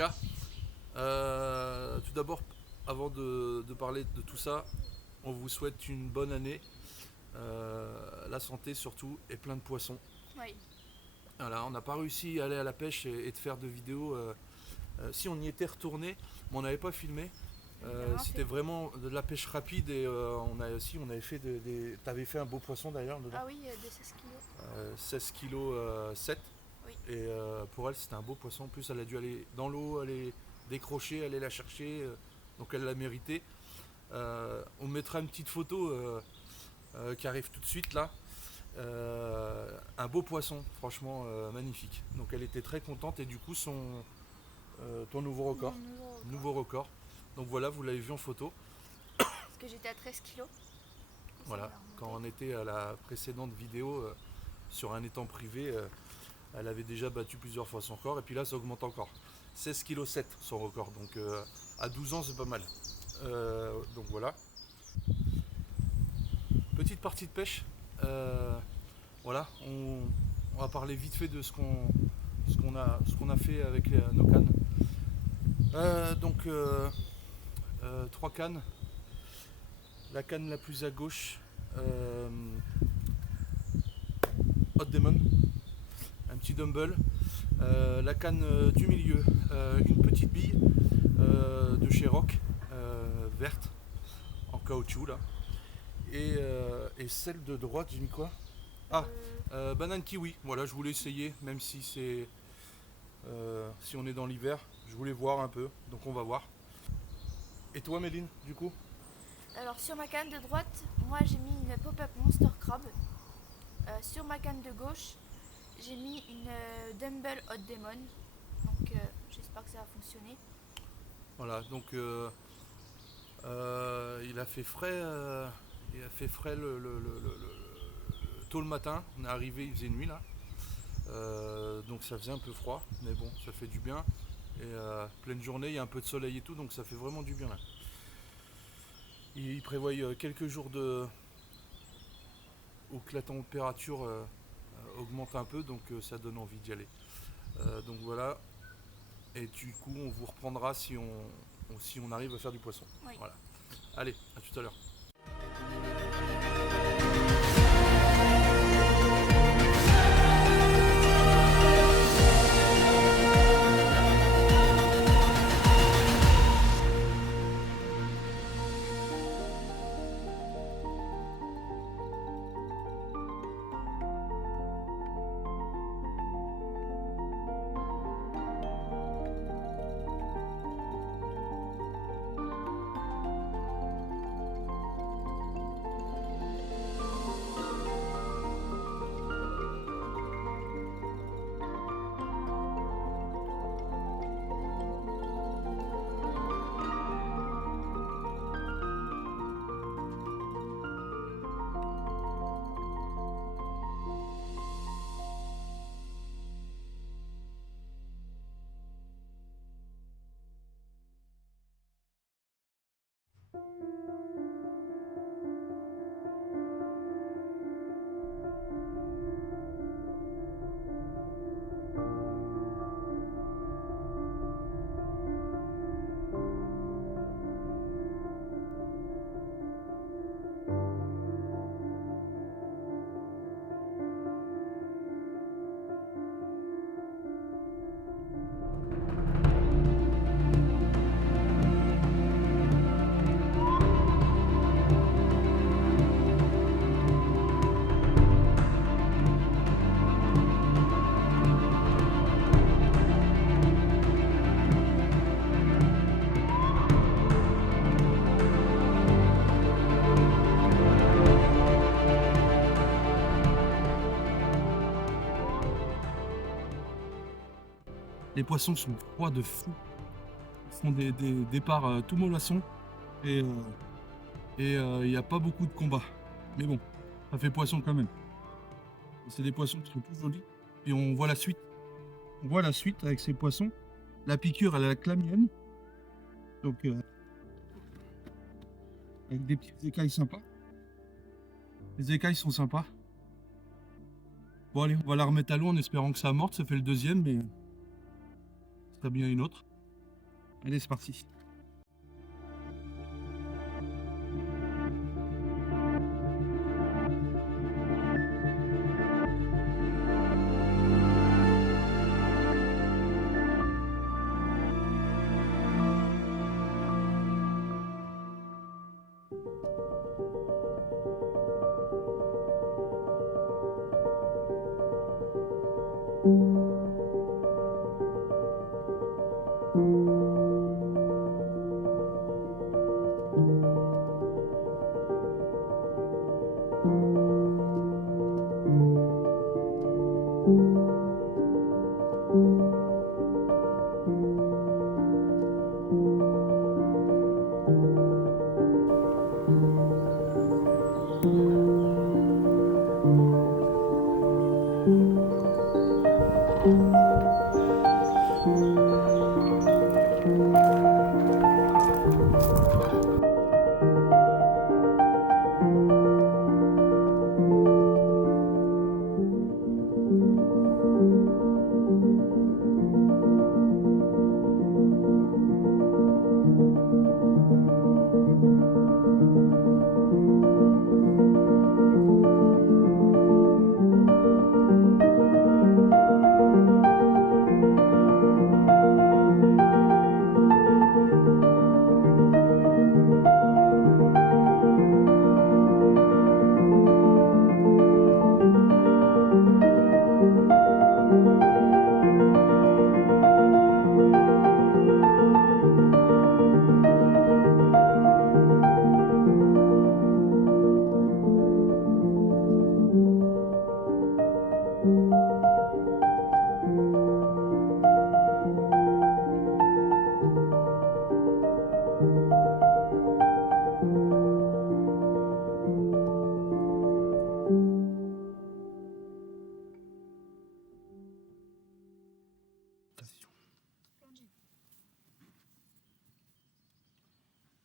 gars. Tout d'abord, avant de parler de tout ça, on vous souhaite une bonne année, la santé surtout et plein de poissons. Oui. Voilà, on n'a pas réussi à aller à la pêche et de faire de vidéos. Si on y était retourné, mais on n'avait pas filmé. C'était vraiment de la pêche rapide et on avait fait t'avais fait un beau poisson d'ailleurs dedans. Ah oui, de 16 kilos. 16 kg 7. Oui. Et pour elle, c'était un beau poisson. En plus, elle a dû aller dans l'eau, aller décrocher, aller la chercher. Donc elle l'a mérité. On mettra une petite photo qui arrive tout de suite là. Un beau poisson, franchement magnifique. Donc elle était très contente et du coup ton nouveau record. Nouveau record. Donc voilà, vous l'avez vu en photo. Parce que j'étais à 13 kilos. Voilà, quand on était à la précédente vidéo sur un étang privé, elle avait déjà battu plusieurs fois son record et puis là ça augmente encore. 16 kg 7 son record, donc à 12 ans c'est pas mal. Donc voilà. Petite partie de pêche. Voilà, on va parler vite fait de ce qu'on a fait avec nos cannes. Donc 3 cannes. La canne la plus à gauche, Hot Demon, un petit dumbbell. La canne du milieu, une petite bille de chez Rock, verte, en caoutchouc là. Et celle de droite, j'ai mis quoi? Ah, banane kiwi. Voilà, je voulais essayer, même si c'est si on est dans l'hiver, je voulais voir un peu, donc on va voir. Et toi, Méline, du coup? Alors sur ma canne de droite, moi j'ai mis une pop-up monster crab. Sur ma canne de gauche, j'ai mis une dumbbell hot demon. Donc j'espère que ça va fonctionner. Voilà, donc il a fait frais, tôt le matin. On est arrivé, il faisait nuit là. Donc ça faisait un peu froid, mais bon, ça fait du bien. Et pleine journée, il y a un peu de soleil et tout, donc ça fait vraiment du bien là. Il prévoit quelques jours où que la température augmente un peu, donc ça donne envie d'y aller. Donc voilà. Et du coup, on vous reprendra si on arrive à faire du poisson. Oui. Voilà. Allez, à tout à l'heure. Les poissons sont froids de fou. Ils font des départs tout mollassons. Et il n'y a pas beaucoup de combats. Mais bon, ça fait poisson quand même. C'est des poissons qui sont tout jolis. Et on voit la suite. On voit la suite avec ces poissons. La piqûre, elle est avec la mienne. Donc, avec des petites écailles sympas. Les écailles sont sympas. Bon allez, on va la remettre à l'eau en espérant que ça morte. Ça fait le deuxième, mais ce serait bien une autre. Allez, c'est parti.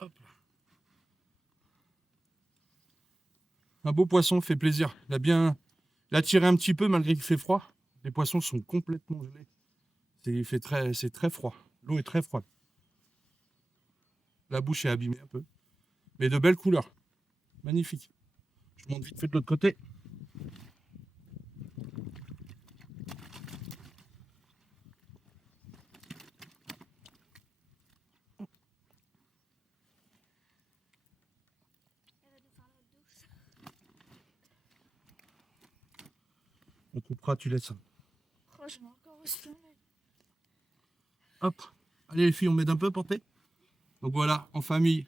Hop là. Un beau poisson, fait plaisir. Il a tiré un petit peu malgré qu'il fait froid. Les poissons sont complètement gelés. C'est très froid. L'eau est très froide. La bouche est abîmée un peu. Mais de belles couleurs. Magnifique. Je monte vite fait de l'autre côté. On coupera, tu laisses. Oh, je m'ai encore reçu. Hop. Allez les filles, on m'aide un peu à porter. Donc voilà, en famille.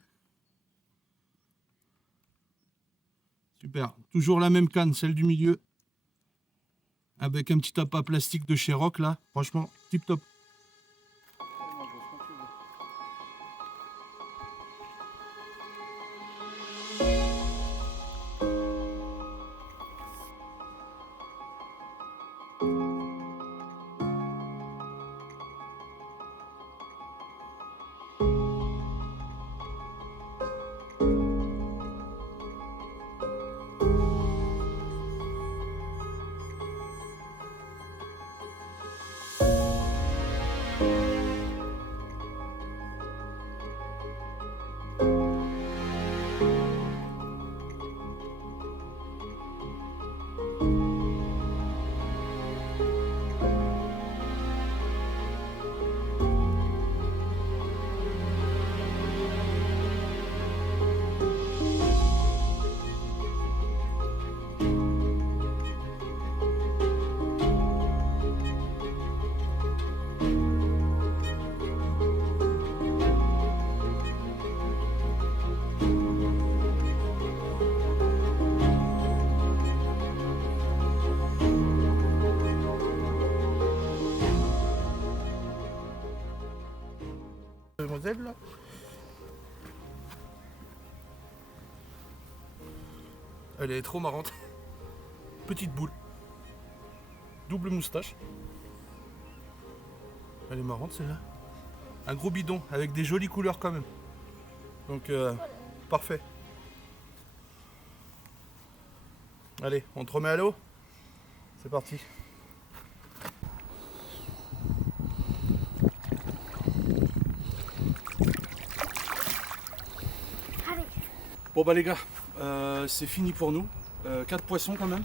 Super. Toujours la même canne, celle du milieu. Avec un petit appât plastique de chez Rock là. Franchement, tip top. Demoiselle là. Elle est trop marrante. Petite boule. Double moustache. Elle est marrante celle-là. Un gros bidon avec des jolies couleurs quand même. Donc parfait. Allez, on te remet à l'eau. C'est parti. Bon bah les gars, c'est fini pour nous. 4 poissons quand même.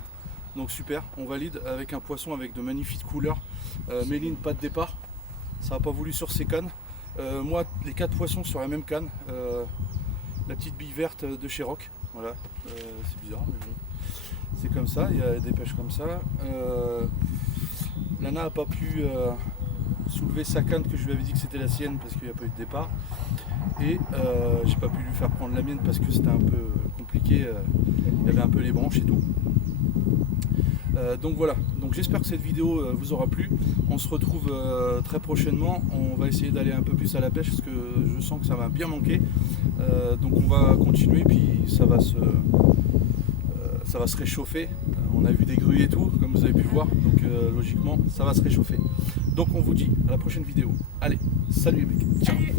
Donc super, on valide avec un poisson avec de magnifiques couleurs. Méline, pas de départ. Ça n'a pas voulu sur ses cannes. Moi, les 4 poissons sur la même canne. La petite bille verte de chez Rock. Voilà, c'est bizarre, mais bon. C'est comme ça, il y a des pêches comme ça. Lana n'a pas pu soulever sa canne que je lui avais dit que c'était la sienne parce qu'il n'y a pas eu de départ. Et j'ai pas pu lui faire prendre la mienne parce que c'était un peu compliqué. Il y avait un peu les branches et tout. Donc voilà, donc j'espère que cette vidéo vous aura plu. On se retrouve très prochainement. On va essayer d'aller un peu plus à la pêche parce que je sens que ça m'a bien manqué. Donc on va continuer, puis ça va se réchauffer. On a vu des grues et tout, comme vous avez pu voir. Donc logiquement, ça va se réchauffer. Donc on vous dit à la prochaine vidéo. Allez, salut les mecs. Ciao. Salut.